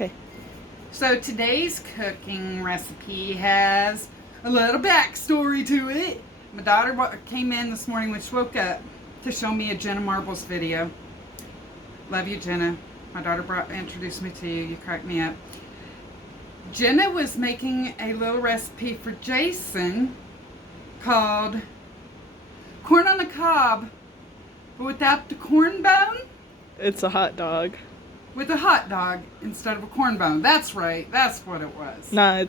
Okay. So today's cooking recipe has a little backstory to it. My daughter came in this morning when she woke up to show me a Jenna Marbles video. Love you, Jenna. My daughter introduced me to you. You cracked me up. Jenna was making a little recipe for Jason called corn on the cob, but without the corn bone. It's a hot dog. With a hot dog instead of a corn bone. That's right. That's what it was. Nah,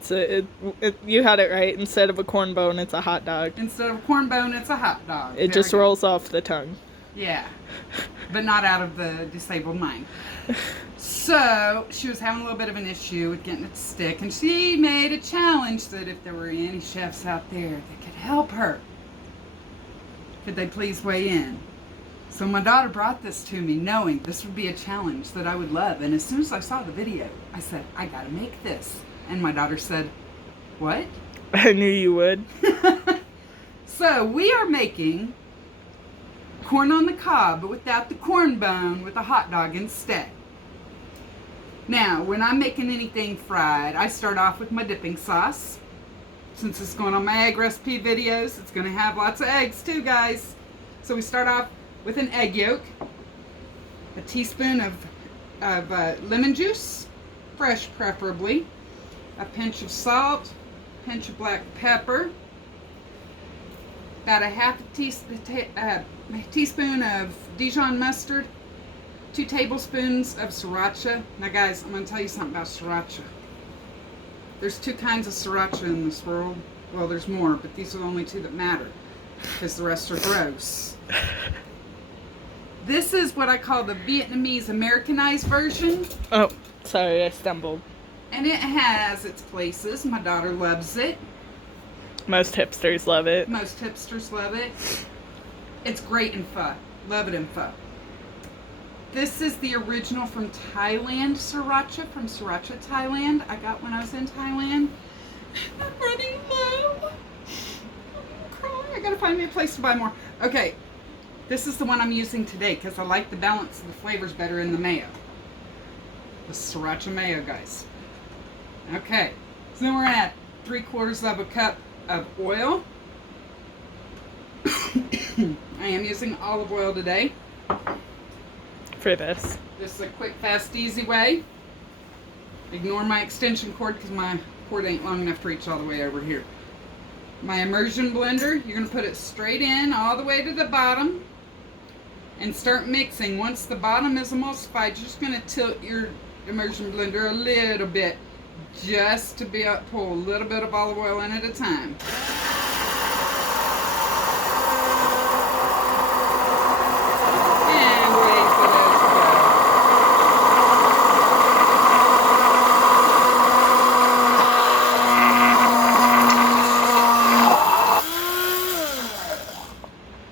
you had it right. Instead of a corn bone, it's a hot dog. Instead of a corn bone, it's a hot dog. It just rolls off the tongue. Yeah. But not out of the disabled mind. So, she was having a little bit of an issue with getting it to stick, and she made a challenge that if there were any chefs out there that could help her, could they please weigh in? So my daughter brought this to me knowing this would be a challenge that I would love. And as soon as I saw the video, I said, I gotta make this. And my daughter said, what? I knew you would. So we are making corn on the cob, but without the corn bone, with a hot dog instead. Now, when I'm making anything fried, I start off with my dipping sauce. Since it's going on my egg recipe videos, it's gonna have lots of eggs too, guys. So we start off with an egg yolk, a teaspoon of lemon juice, fresh preferably, a pinch of salt, a pinch of black pepper, about a half a teaspoon of Dijon mustard, 2 tablespoons of sriracha. Now guys, I'm going to tell you something about sriracha. There's 2 kinds of sriracha in this world. Well, there's more, but these are the only 2 that matter, because the rest are gross. This is what I call the Vietnamese Americanized version. Oh, sorry, I stumbled. And it has its places. My daughter loves it. Most hipsters love it. Most hipsters love it. It's great in pho. Love it in pho. This is the original from Thailand sriracha, from Sriracha, Thailand. I got when I was in Thailand. I'm running low. I'm crying. I gotta find me a place to buy more. Okay. This is the one I'm using today because I like the balance of the flavors better in the mayo. The sriracha mayo, guys. Okay, so then we're going to add 3/4 of a cup of oil. I am using olive oil today. For this. This is a quick, fast, easy way. Ignore my extension cord because my cord ain't long enough to reach all the way over here. My immersion blender, you're going to put it straight in all the way to the bottom. And start mixing. Once the bottom is emulsified, you're just going to tilt your immersion blender a little bit, just to pull a little bit of olive oil in at a time. And wait for that to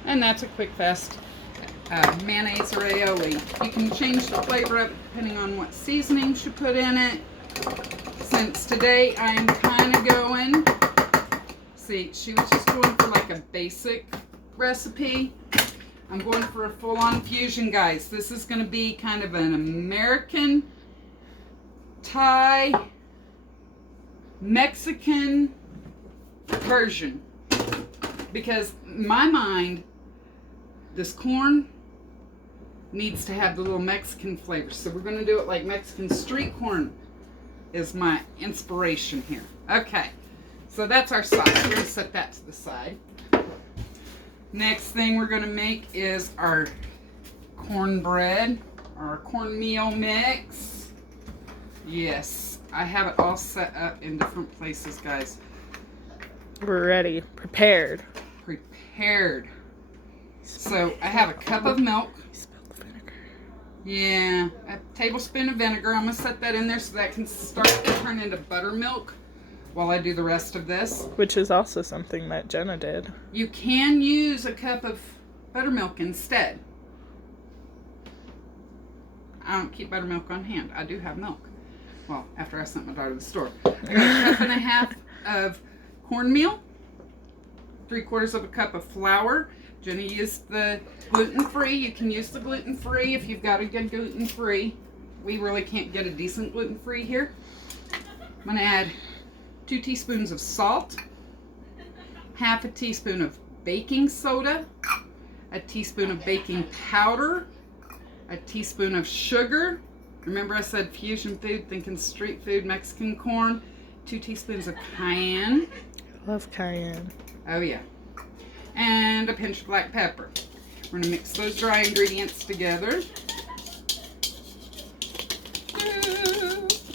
go. And that's a quick, fast mayonnaise or aioli. You can change the flavor up depending on what seasonings you put in it. Since today I'm kind of going, see, she was just going for like a basic recipe. I'm going for a full-on fusion, guys. This is going to be kind of an American, Thai, Mexican version. Because in my mind, this corn needs to have the little Mexican flavor. So we're going to do it like Mexican street corn is my inspiration here. Okay, so that's our sauce. We're going to set that to the side. Next thing we're going to make is our cornbread, our cornmeal mix. Yes, I have it all set up in different places, guys. We're ready. Prepared. Prepared. So I have a cup of milk. You spilled the vinegar. Yeah, a tablespoon of vinegar. I'm going to set that in there so that can start to turn into buttermilk while I do the rest of this. Which is also something that Jenna did. You can use a cup of buttermilk instead. I don't keep buttermilk on hand. I do have milk. Well, after I sent my daughter to the store. I got a cup and a half of cornmeal, 3/4 of a cup of flour. Jenny used the gluten-free. You can use the gluten-free if you've got a good gluten-free. we really can't get a decent gluten-free here. I'm going to add 2 teaspoons of salt, half a teaspoon of baking soda, a teaspoon of baking powder, a teaspoon of sugar. Remember I said fusion food, thinking street food, Mexican corn. 2 teaspoons of cayenne. I love cayenne. Oh yeah. And a pinch of black pepper. We're going to mix those dry ingredients together.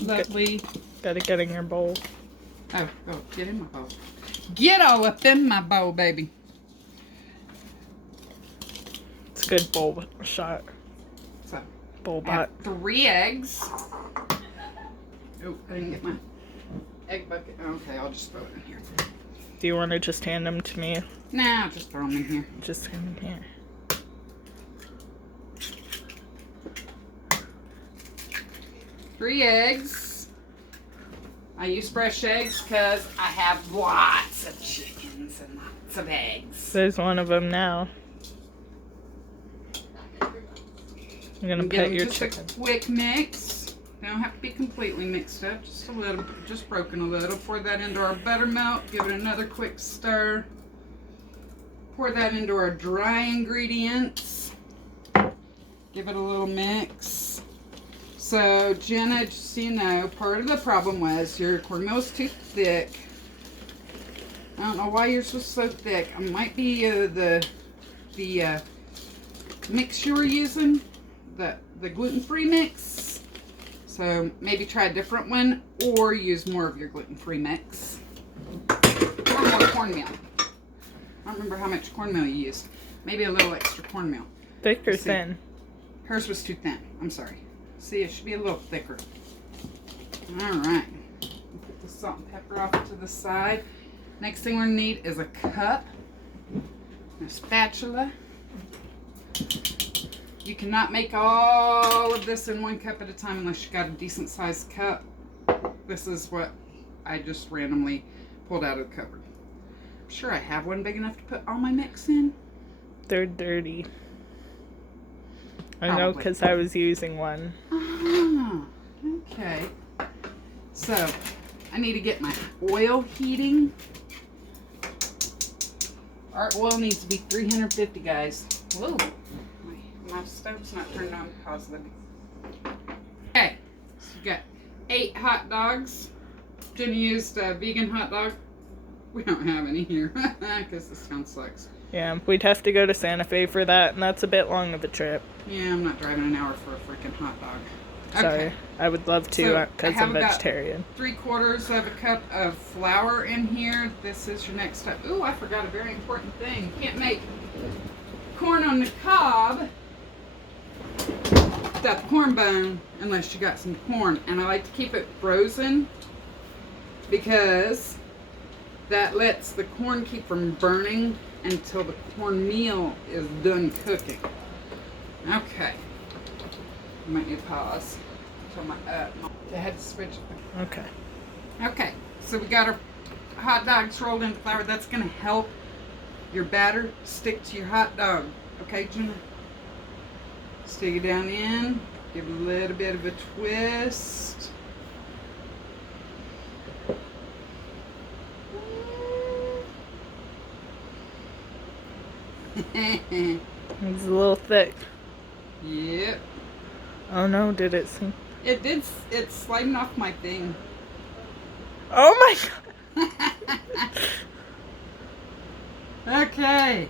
Lovely. Gotta get in your bowl. Oh, get in my bowl. Get all up in my bowl, baby. It's a good bowl shot. So, Bowl add bot. 3 eggs. Oh, I didn't get my egg bucket. Okay, I'll just throw it in here. Do you want to just hand them to me? Nah, I'll just throw them in here. Just hand them here. 3 eggs. I use fresh eggs because I have lots of chickens and lots of eggs. There's one of them now. I'm gonna Give pet them your just chicken. a quick mix. They don't have to be completely mixed up, just a little, just broken a little. Pour that into our buttermilk. Give it another quick stir. Pour that into our dry ingredients. Give it a little mix. So, Jenna, just so you know, part of the problem was your cornmeal was too thick. I don't know why yours was so thick. It might be the mix you were using, the gluten-free mix. So maybe try a different one, or use more of your gluten-free mix, or more cornmeal. I don't remember how much cornmeal you used. Maybe a little extra cornmeal. Thick or thin? Hers was too thin. I'm sorry. See, it should be a little thicker. All right. Put the salt and pepper off to the side. Next thing we're gonna need is a cup, a spatula. You cannot make all of this in 1 cup at a time unless you got a decent sized cup. This is what I just randomly pulled out of the cupboard. I'm sure I have one big enough to put all my mix in. They're dirty. I know Probably. because I was using one. Okay. So, I need to get my oil heating. Our oil needs to be 350, guys. Whoa. My stove's not turned on positive. Okay. So, you got 8 hot dogs. Jenny used a vegan hot dog. We don't have any here because this town sucks. Yeah, we'd have to go to Santa Fe for that, and that's a bit long of a trip. Yeah, I'm not driving an hour for a freaking hot dog. Sorry. I would love to because I'm vegetarian. 3/4 of a cup of flour in here. This is your next step. Ooh, I forgot a very important thing. You can't make corn on the cob without the corn bone unless you got some corn. And I like to keep it frozen because that lets the corn keep from burning until the cornmeal is done cooking. Okay. I might need to pause until I had to switch. Okay. Okay, so we got our hot dogs rolled in flour. That's going to help your batter stick to your hot dog. Okay, Jenna? Stick it down in. Give it a little bit of a twist. It's a little thick. Yep. Oh no, did it sink? It did. It's sliding off my thing. Oh my god! Okay.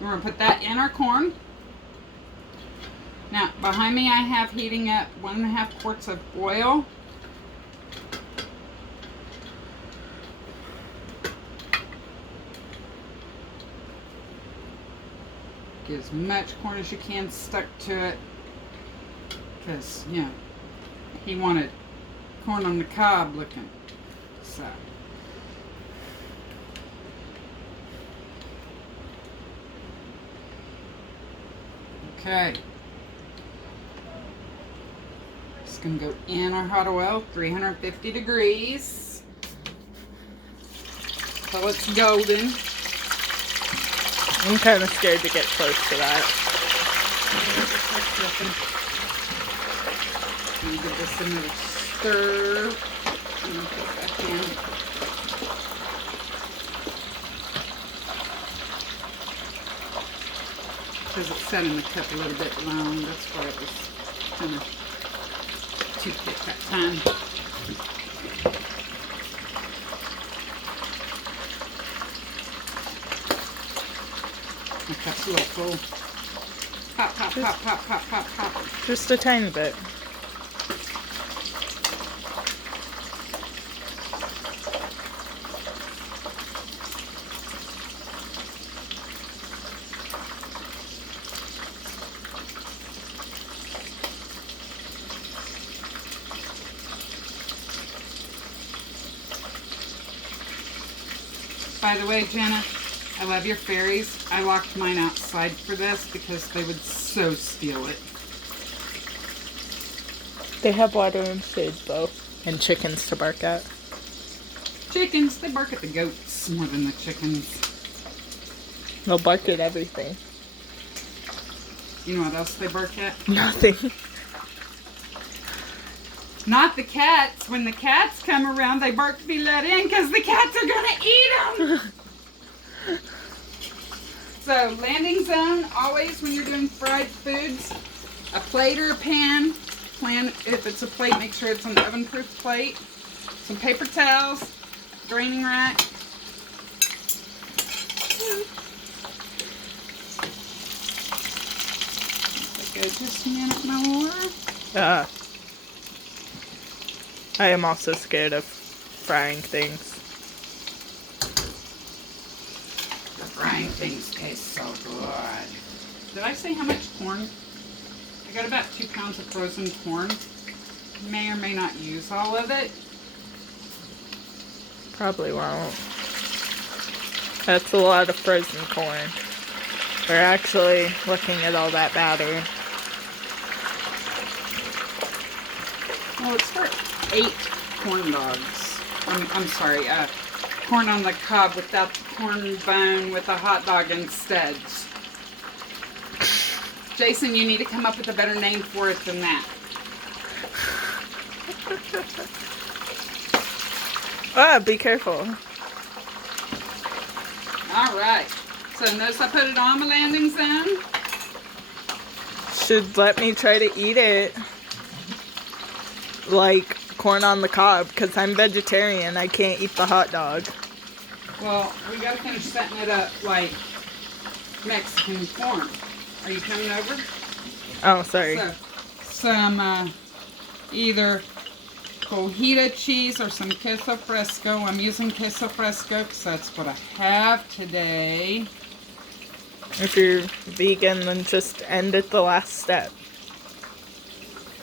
We're going to put that in our corn. Now, behind me I have heating up 1.5 quarts of oil. Get as much corn as you can stuck to it. Because, you know, he wanted corn on the cob looking. So. Okay. Just going to go in our hot oil, 350 degrees. So it's golden. I'm kind of scared to get close to that. gonna give this another stir. I'm gonna put it back in. Because it's set in the cup a little bit long, that's why it was kind of too thick that time. My cup's a little full. Pop, pop, pop, pop, pop, pop, pop. Just a tiny bit. By the way, Jenna, I love your fairies. I locked mine outside for this because they would so steal it. They have water and food, though. And chickens to bark at. Chickens, they bark at the goats more than the chickens. They'll bark at everything. You know what else they bark at? Nothing. Not the cats. When the cats come around, they bark to be let in because the cats are going to eat them. So, landing zone, always when you're doing fried foods, a plate or a pan. Plan, if it's a plate, make sure it's an oven-proof plate. Some paper towels, draining rack. Okay, just a minute more. I am also scared of frying things. The frying things taste so good. Did I say how much corn? I got about 2 pounds of frozen corn. May or may not use all of it. Probably won't. That's a lot of frozen corn. We're actually looking at all that batter. Well, it's for 8 corn dogs. I'm sorry, corn on the cob without the corn bone with a hot dog instead. Jason, you need to come up with a better name for it than that. Be careful. Alright. So notice I put it on my landing zone. Should let me try to eat it like corn on the cob, because I'm vegetarian. I can't eat the hot dog. Well, we gotta finish setting it up like Mexican corn. Are you coming over? Oh, sorry. So, some either cojita cheese or some queso fresco. I'm using queso fresco because that's what I have today. If you're vegan, then just end at the last step.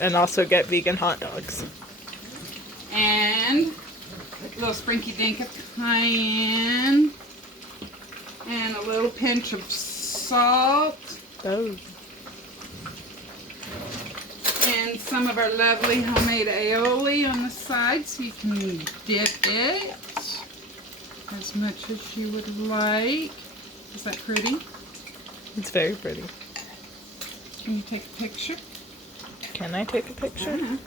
And also get vegan hot dogs. And a little sprinky dink of cayenne. And a little pinch of salt. Oh. And some of our lovely homemade aioli on the side so you can dip it as much as you would like. Is that pretty? It's very pretty. Can you take a picture? Can I take a picture? Uh-huh.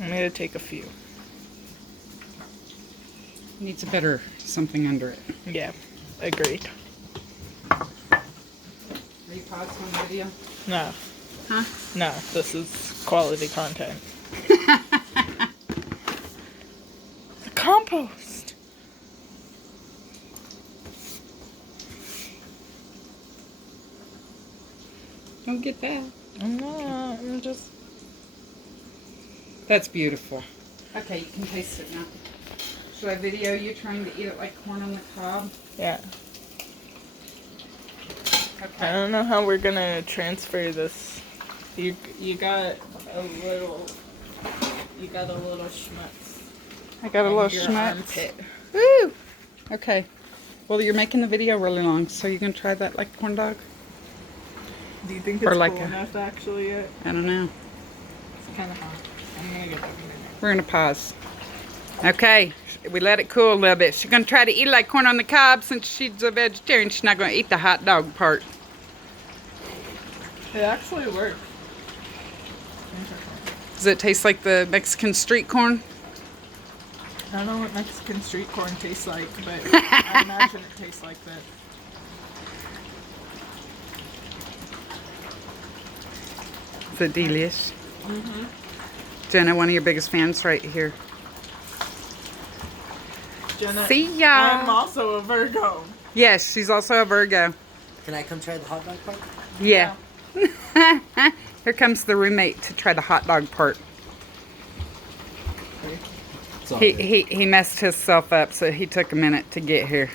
I'm going to take a few. Needs a better something under it. Yeah, agreed. Are you paused on the video? No. Huh? No, this is quality content. The compost! Don't get that. I'm not, I'm just... That's beautiful. Okay, you can taste it now. Should I video you trying to eat it like corn on the cob? Yeah. Okay. I don't know how we're gonna transfer this. You got a little schmutz. I got a little your schmutz. armpit. Woo! Okay. Well, you're making the video really long, so you gonna try that like corn dog? Do you think Or it's like cool a- enough actually yet? I don't know. It's kind of hot. I'm gonna get back in there. We're gonna pause. Okay, we let it cool a little bit. She's gonna try to eat like corn on the cob since she's a vegetarian. She's not gonna eat the hot dog part. It actually works. Does it taste like the Mexican street corn? I don't know what Mexican street corn tastes like, but I imagine it tastes like that. Is it delish? Jenna, one of your biggest fans right here. Jenna, See ya. I'm also a Virgo. Yes, she's also a Virgo. Can I come try the hot dog part? Yeah. Here comes the roommate to try the hot dog part. It's all He, good. he messed himself up, so he took a minute to get here.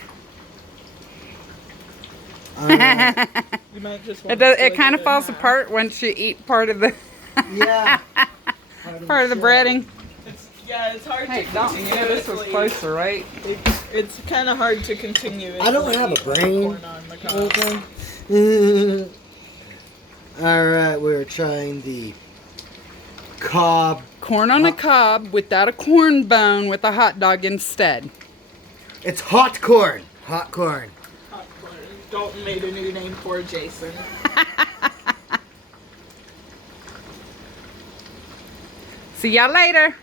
Alright. You might just It want does, to it kind of split in falls half. apart once you eat part of the Yeah. part of the shell. breading. It's hard Hey, to don't you know this was closer, right? It's kind of hard to continue. I don't have a brain. Corn on the cob. Alright, we're trying the cob. Corn on a cob without a corn bone with a hot dog instead. It's hot corn. Hot corn. Hot corn. Dalton made a new name for Jason. See y'all later.